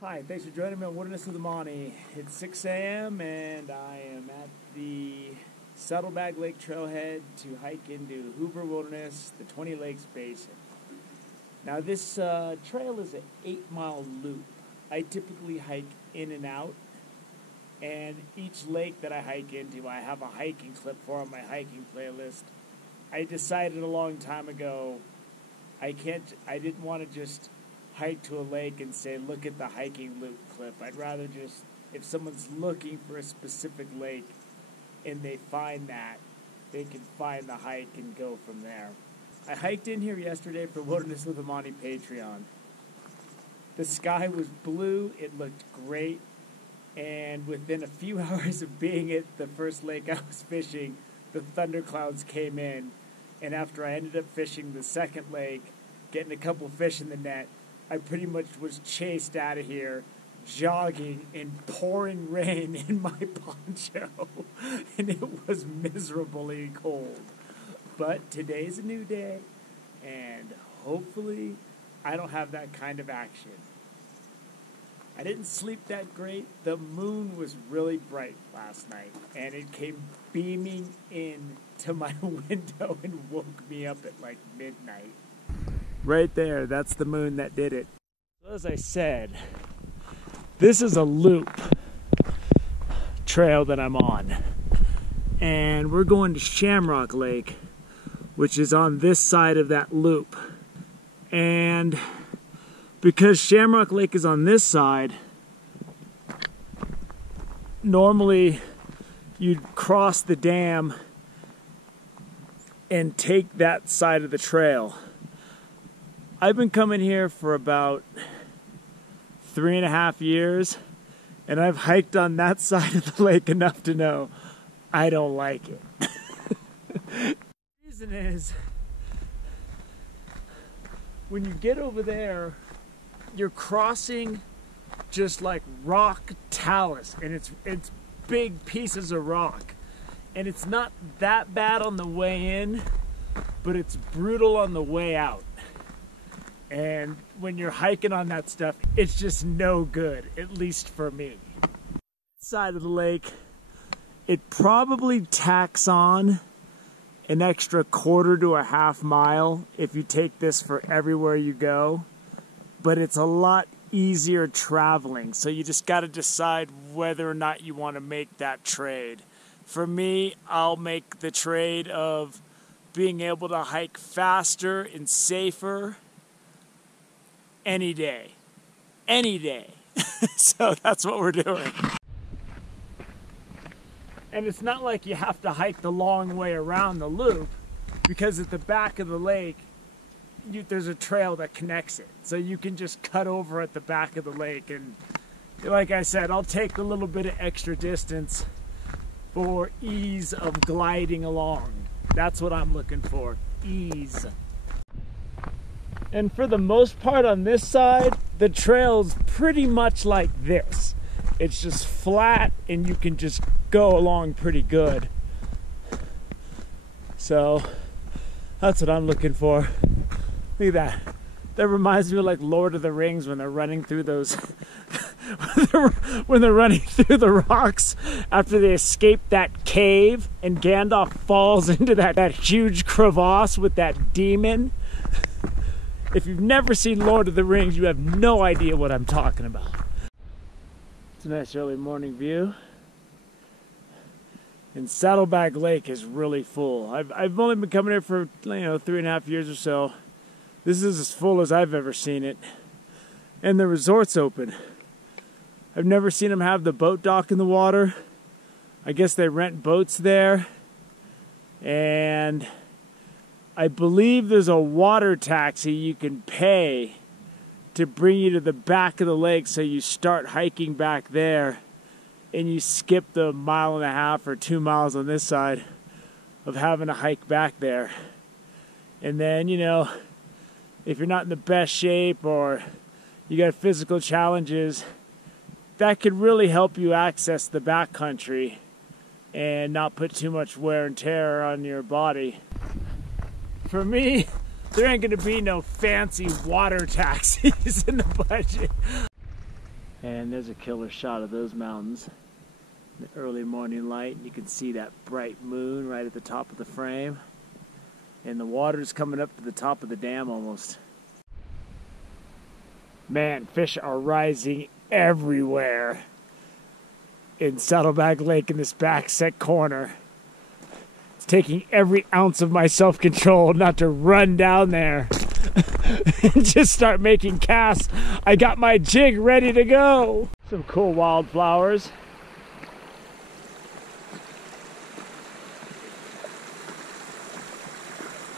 Hi, thanks for joining me on Wilderness with Amani. It's 6 a.m. and I am at the Saddlebag Lake Trailhead to hike into Hoover Wilderness, the 20 Lakes Basin. Now this trail is an 8-mile loop. I typically hike in and out, and each lake that I hike into, I have a hiking clip for on my hiking playlist. I decided a long time ago I didn't want to just hike to a lake and say, look at the hiking loop clip. I'd rather just, if someone's looking for a specific lake and they find that, they can find the hike and go from there. I hiked in here yesterday for Wilderness with Amani Patreon. The sky was blue, it looked great, and within a few hours of being at the first lake I was fishing, the thunderclouds came in, and after I ended up fishing the second lake, getting a couple fish in the net, I pretty much was chased out of here, jogging in pouring rain in my poncho, and it was miserably cold. But today's a new day, and hopefully I don't have that kind of action. I didn't sleep that great. The moon was really bright last night, and it came beaming in to my window and woke me up at like midnight. Right there, that's the moon that did it. As I said, this is a loop trail that I'm on. And we're going to Shamrock Lake, which is on this side of that loop. And because Shamrock Lake is on this side, normally you'd cross the dam and take that side of the trail. I've been coming here for about 3.5 years, and I've hiked on that side of the lake enough to know I don't like it. The reason is, when you get over there, you're crossing just like rock talus, and it's big pieces of rock. And it's not that bad on the way in, but it's brutal on the way out. And when you're hiking on that stuff, it's just no good, at least for me. Side of the lake, it probably tacks on an extra 1/4 to a 1/2 mile if you take this for everywhere you go. But it's a lot easier traveling, so you just got to decide whether or not you want to make that trade. For me, I'll make the trade of being able to hike faster and safer any day. So that's what we're doing. And it's not like you have to hike the long way around the loop, because at the back of the lake, there's a trail that connects it. So you can just cut over at the back of the lake. And like I said, I'll take a little bit of extra distance for ease of gliding along. That's what I'm looking for, ease. And for the most part on this side, the trail's pretty much like this. It's just flat and you can just go along pretty good. So that's what I'm looking for. Look at that. That reminds me of like Lord of the Rings when they're running through those when they're running through the rocks after they escape that cave and Gandalf falls into that huge crevasse with that demon. If you've never seen Lord of the Rings, you have no idea what I'm talking about. It's a nice early morning view. And Saddlebag Lake is really full. I've only been coming here for 3.5 years or so. This is as full as I've ever seen it. And the resort's open. I've never seen them have the boat dock in the water. I guess they rent boats there. And I believe there's a water taxi you can pay to bring you to the back of the lake, so you start hiking back there and you skip the 1.5 or 2 miles on this side of having to hike back there. And then, if you're not in the best shape or you got physical challenges, that could really help you access the backcountry and not put too much wear and tear on your body. For me, there ain't gonna be no fancy water taxis in the budget. And there's a killer shot of those mountains in the early morning light. You can see that bright moon right at the top of the frame. And the water's coming up to the top of the dam almost. Man, fish are rising everywhere in Saddlebag Lake in this back set corner. It's taking every ounce of my self-control not to run down there and just start making casts. I got my jig ready to go. Some cool wildflowers.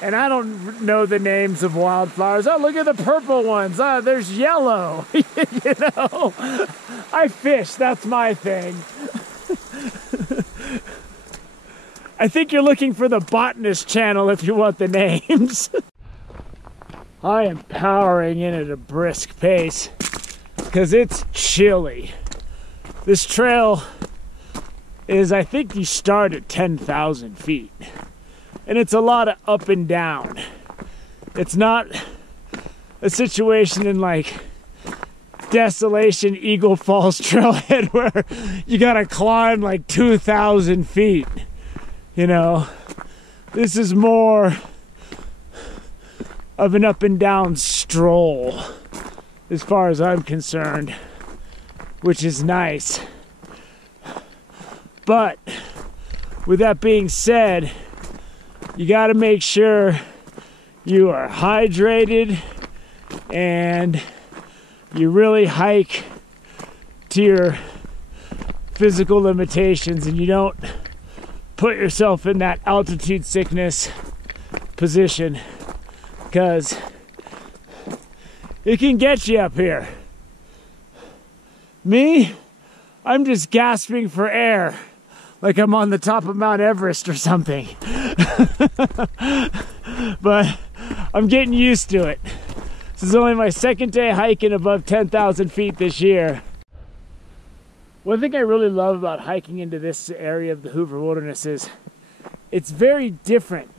And I don't know the names of wildflowers. Oh, look at the purple ones. Oh, there's yellow. You know, I fish. That's my thing. I think you're looking for the botanist channel if you want the names. I am powering in at a brisk pace because it's chilly. This trail is, I think you start at 10,000 feet. And it's a lot of up and down. It's not a situation in like Desolation Eagle Falls Trailhead where you gotta climb like 2,000 feet. You know, this is more of an up and down stroll as far as I'm concerned, which is nice. But with that being said, you got to make sure you are hydrated and you really hike to your physical limitations and you don't put yourself in that altitude sickness position, because it can get you up here. Me, I'm just gasping for air like I'm on the top of Mount Everest or something. But I'm getting used to it. This is only my second day hiking above 10,000 feet this year. One thing I really love about hiking into this area of the Hoover Wilderness is it's very different,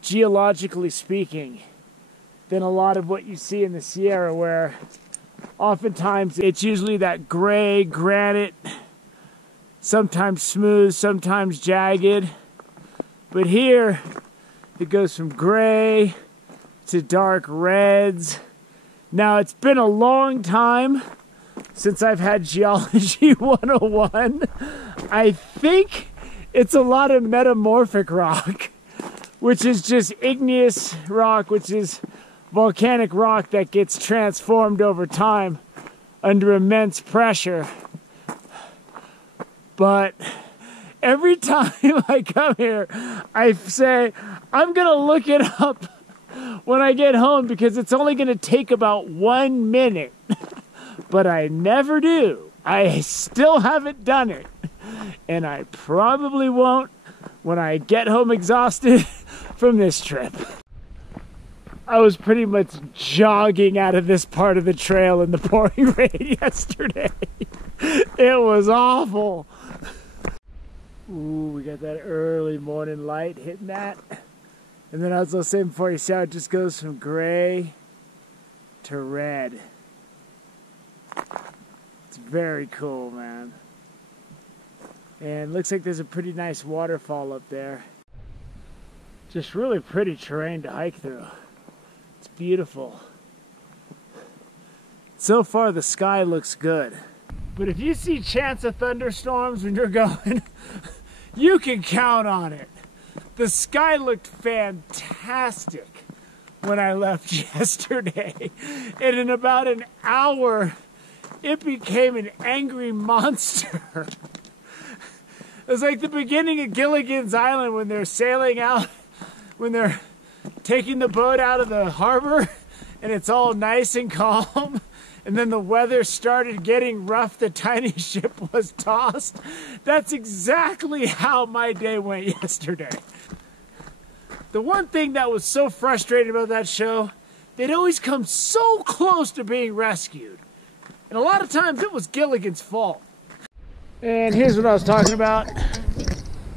geologically speaking, than a lot of what you see in the Sierra, where oftentimes it's usually that gray granite, sometimes smooth, sometimes jagged. But here, it goes from gray to dark reds. Now, it's been a long time since I've had Geology 101. I think it's a lot of metamorphic rock, which is just igneous rock, which is volcanic rock that gets transformed over time under immense pressure. But every time I come here, I say, I'm going to look it up when I get home because it's only going to take about 1 minute. But I never do. I still haven't done it. And I probably won't when I get home exhausted from this trip. I was pretty much jogging out of this part of the trail in the pouring rain yesterday. It was awful. Ooh, we got that early morning light hitting that. And then as I was saying before, you see how it just goes from gray to red. It's very cool, man. And looks like there's a pretty nice waterfall up there. Just really pretty terrain to hike through. It's beautiful. So far the sky looks good. But if you see chance of thunderstorms when you're going, you can count on it. The sky looked fantastic when I left yesterday. And in about an hour, it became an angry monster. It was like the beginning of Gilligan's Island when they're sailing out, when they're taking the boat out of the harbor and it's all nice and calm. And then the weather started getting rough, the tiny ship was tossed. That's exactly how my day went yesterday. The one thing that was so frustrating about that show, they'd always come so close to being rescued. And a lot of times it was Gilligan's fault. And here's what I was talking about.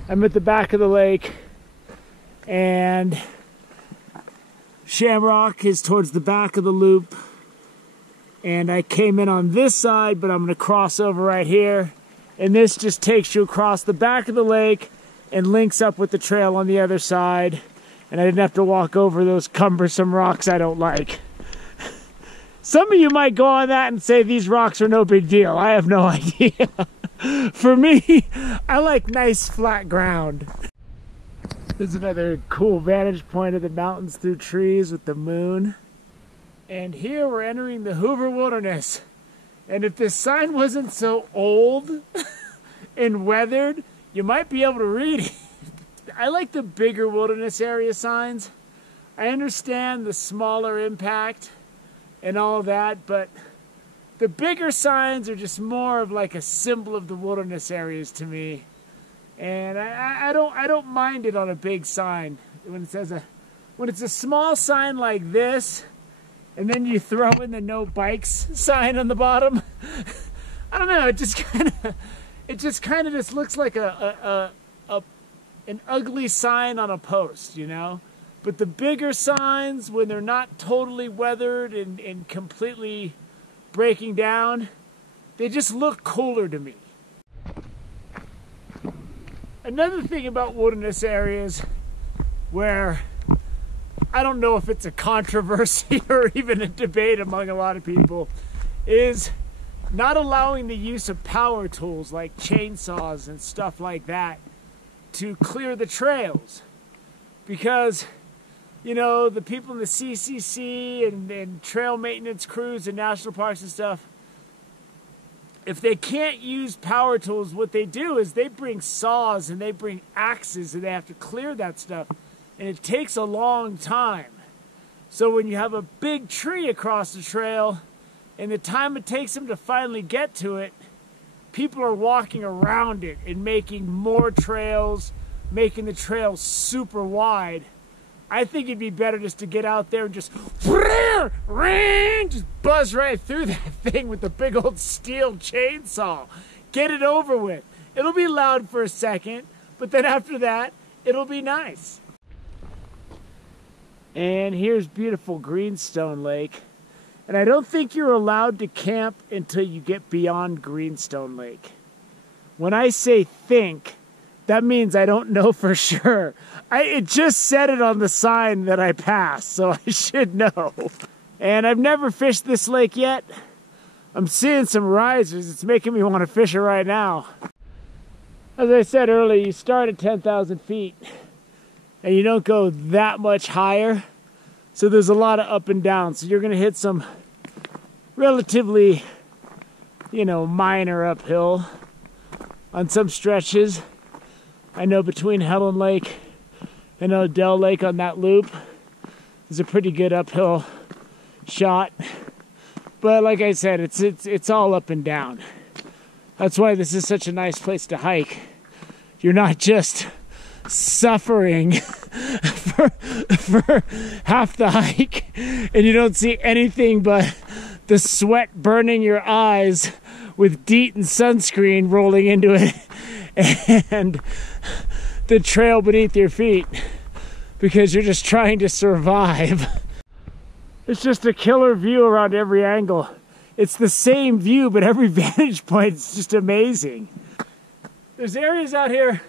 I'm at the back of the lake, and Shamrock is towards the back of the loop. And I came in on this side, but I'm going to cross over right here. And this just takes you across the back of the lake and links up with the trail on the other side. And I didn't have to walk over those cumbersome rocks I don't like. Some of you might go on that and say these rocks are no big deal. I have no idea. For me, I like nice flat ground. There's another cool vantage point of the mountains through trees with the moon. And here we're entering the Hoover Wilderness. And if this sign wasn't so old and weathered, you might be able to read it. I like the bigger wilderness area signs. I understand the smaller impact and all that, but the bigger signs are just more of like a symbol of the wilderness areas to me. And I don't mind it on a big sign when it says when it's a small sign like this, and then you throw in the no bikes sign on the bottom. I don't know. It just kind of just looks like an ugly sign on a post, you know. But the bigger signs, when they're not totally weathered and completely breaking down, they just look cooler to me. Another thing about wilderness areas where I don't know if it's a controversy or even a debate among a lot of people is not allowing the use of power tools like chainsaws and stuff like that to clear the trails. Because, you know, the people in the CCC and trail maintenance crews and national parks and stuff, if they can't use power tools, what they do is they bring saws and they bring axes and they have to clear that stuff. And it takes a long time. So when you have a big tree across the trail and the time it takes them to finally get to it, people are walking around it and making more trails, making the trails super wide. I think it'd be better just to get out there and just buzz right through that thing with the big old steel chainsaw. Get it over with. It'll be loud for a second, but then after that, it'll be nice. And here's beautiful Greenstone Lake. And I don't think you're allowed to camp until you get beyond Greenstone Lake. When I say think, that means I don't know for sure. It just said it on the sign that I passed, so I should know. And I've never fished this lake yet. I'm seeing some risers. It's making me want to fish it right now. As I said earlier, you start at 10,000 feet. And you don't go that much higher. So there's a lot of up and down. So you're going to hit some relatively, you know, minor uphill on some stretches. I know between Helen Lake and Odell Lake on that loop is a pretty good uphill shot. But like I said, it's all up and down. That's why this is such a nice place to hike. You're not just suffering for half the hike and you don't see anything but the sweat burning your eyes with DEET and sunscreen rolling into it and the trail beneath your feet because you're just trying to survive. It's just a killer view around every angle. It's the same view, but every vantage point is just amazing. There's areas out here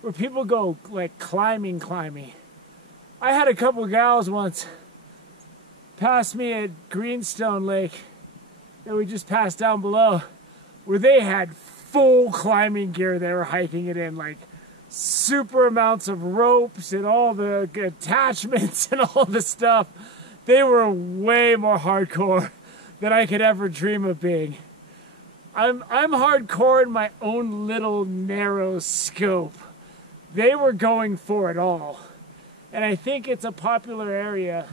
where people go like climbing. I had a couple gals once pass me at Greenstone Lake that we just passed down below where they had full climbing gear. They were hiking it in, like super amounts of ropes and all the attachments and all the stuff. They were way more hardcore than I could ever dream of being. I'm hardcore in my own little narrow scope. They were going for it all. And I think it's a popular area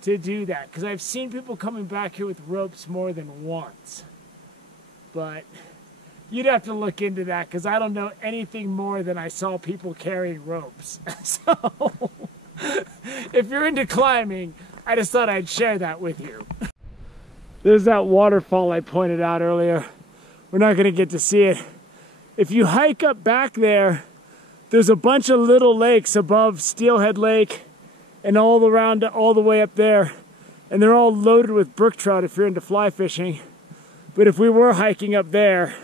to do that because I've seen people coming back here with ropes more than once. But you'd have to look into that because I don't know anything more than I saw people carrying ropes. So if you're into climbing, I just thought I'd share that with you. There's that waterfall I pointed out earlier. We're not going to get to see it. If you hike up back there, there's a bunch of little lakes above Steelhead Lake and all around, all the way up there. and they're all loaded with brook trout if you're into fly fishing. But if we were hiking up there,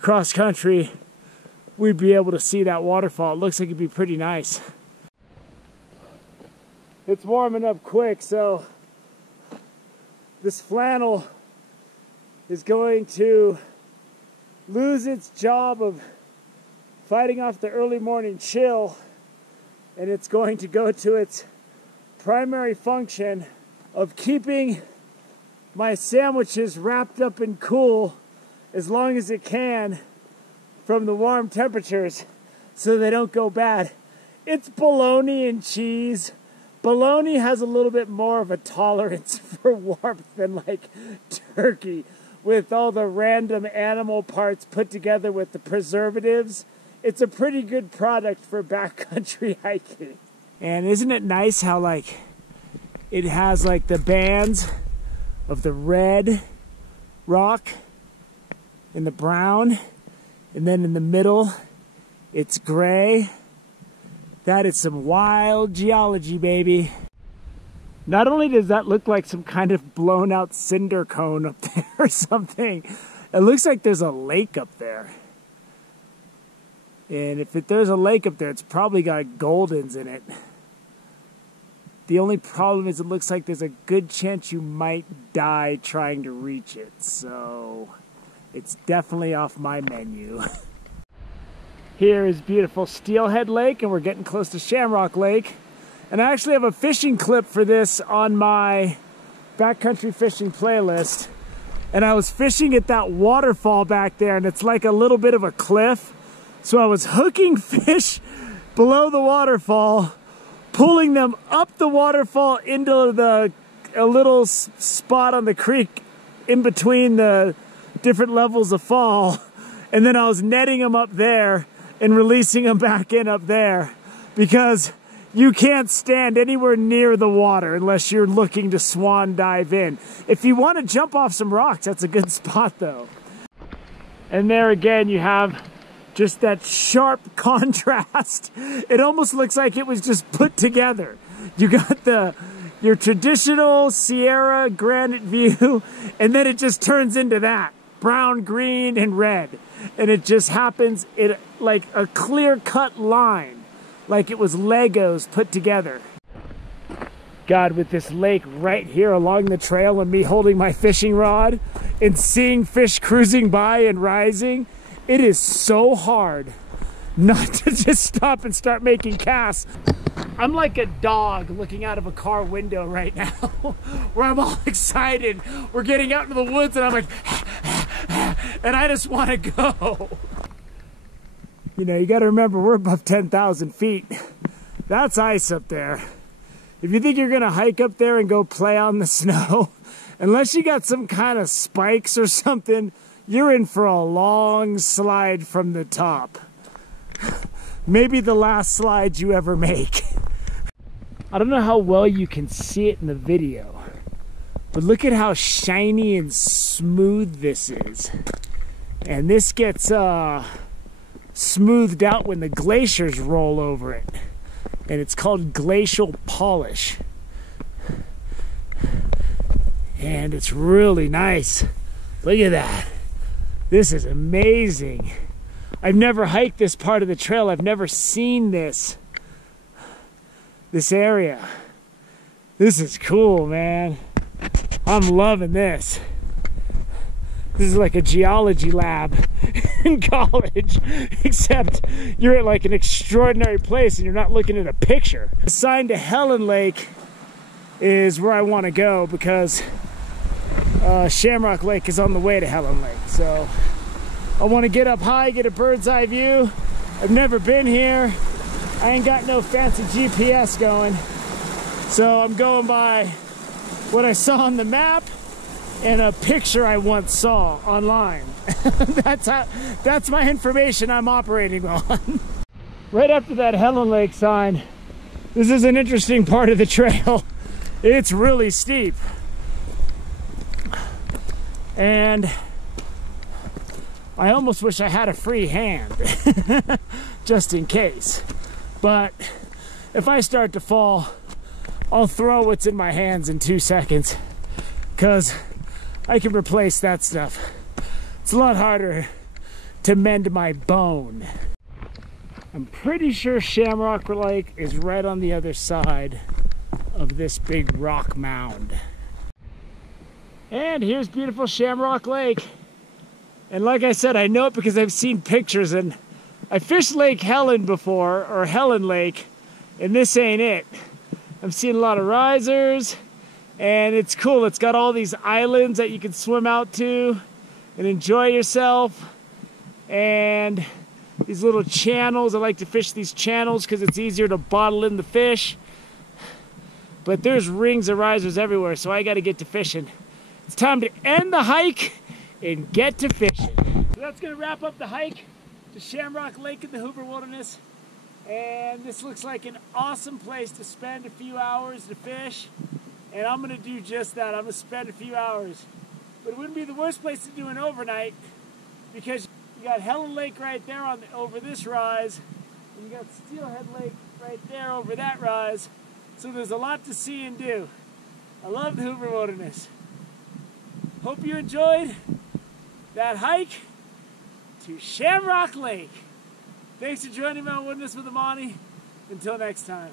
cross country, we'd be able to see that waterfall. It looks like it'd be pretty nice. It's warming up quick, so this flannel is going to lose its job of fighting off the early morning chill, and it's going to go to its primary function of keeping my sandwiches wrapped up and cool as long as it can from the warm temperatures so they don't go bad. It's bologna and cheese. Bologna has a little bit more of a tolerance for warmth than like turkey, with all the random animal parts put together with the preservatives. It's a pretty good product for backcountry hiking. And isn't it nice how like it has like the bands of the red rock and the brown, and then in the middle it's gray. That is some wild geology, baby. Not only does that look like some kind of blown out cinder cone up there or something, it looks like there's a lake up there. And if there's a lake up there, it's probably got goldens in it. The only problem is it looks like there's a good chance you might die trying to reach it. So it's definitely off my menu. Here is beautiful Steelhead Lake, and we're getting close to Shamrock Lake. And I actually have a fishing clip for this on my backcountry fishing playlist. And I was fishing at that waterfall back there, and it's like a little bit of a cliff. So I was hooking fish below the waterfall, pulling them up the waterfall into a little spot on the creek in between the different levels of fall. And then I was netting them up there and releasing them back in up there, because you can't stand anywhere near the water unless you're looking to swan dive in. If you want to jump off some rocks, that's a good spot though. And there again, you have just that sharp contrast. It almost looks like it was just put together. You got your traditional Sierra granite view, and then it just turns into that. Brown, green, and red. And it just happens in like a clear-cut line, like it was Legos put together. God, with this lake right here along the trail and me holding my fishing rod and seeing fish cruising by and rising, it is so hard not to just stop and start making casts. I'm like a dog looking out of a car window right now, where I'm all excited. We're getting out into the woods and I'm like, and I just want to go. You know, you got to remember, we're above 10,000 feet. That's ice up there. If you think you're going to hike up there and go play on the snow, unless you got some kind of spikes or something, you're in for a long slide from the top. Maybe the last slide you ever make. I don't know how well you can see it in the video, but look at how shiny and smooth this is. And this gets smoothed out when the glaciers roll over it. And it's called glacial polish. And it's really nice. Look at that. This is amazing. I've never hiked this part of the trail. I've never seen this area. This is cool, man. I'm loving this. This is like a geology lab in college, except you're at like an extraordinary place and you're not looking at a picture. The sign to Helen Lake is where I want to go, because Shamrock Lake is on the way to Helen Lake. So I want to get up high, get a bird's eye view. I've never been here. I ain't got no fancy GPS going. So I'm going by what I saw on the map and a picture I once saw online. That's my information I'm operating on. Right after that Helen Lake sign, this is an interesting part of the trail. It's really steep. And I almost wish I had a free hand, just in case. But if I start to fall, I'll throw what's in my hands in 2 seconds, because I can replace that stuff. It's a lot harder to mend my bone. I'm pretty sure Shamrock Lake is right on the other side of this big rock mound. And here's beautiful Shamrock Lake. And like I said, I know it because I've seen pictures, and I fished Lake Helen before, or Helen Lake, and this ain't it. I've seen a lot of risers, and it's cool. It's got all these islands that you can swim out to and enjoy yourself. And these little channels, I like to fish these channels because it's easier to bottle in the fish. But there's rings of risers everywhere, so I gotta get to fishing. It's time to end the hike and get to fishing. So that's gonna wrap up the hike to Shamrock Lake in the Hoover Wilderness. And this looks like an awesome place to spend a few hours to fish. And I'm gonna do just that. I'm gonna spend a few hours. But it wouldn't be the worst place to do an overnight, because you got Helen Lake right there over this rise, and you got Steelhead Lake right there over that rise. So there's a lot to see and do. I love the Hoover Wilderness. Hope you enjoyed that hike to Shamrock Lake. Thanks for joining me on Wilderness with Amani. Until next time.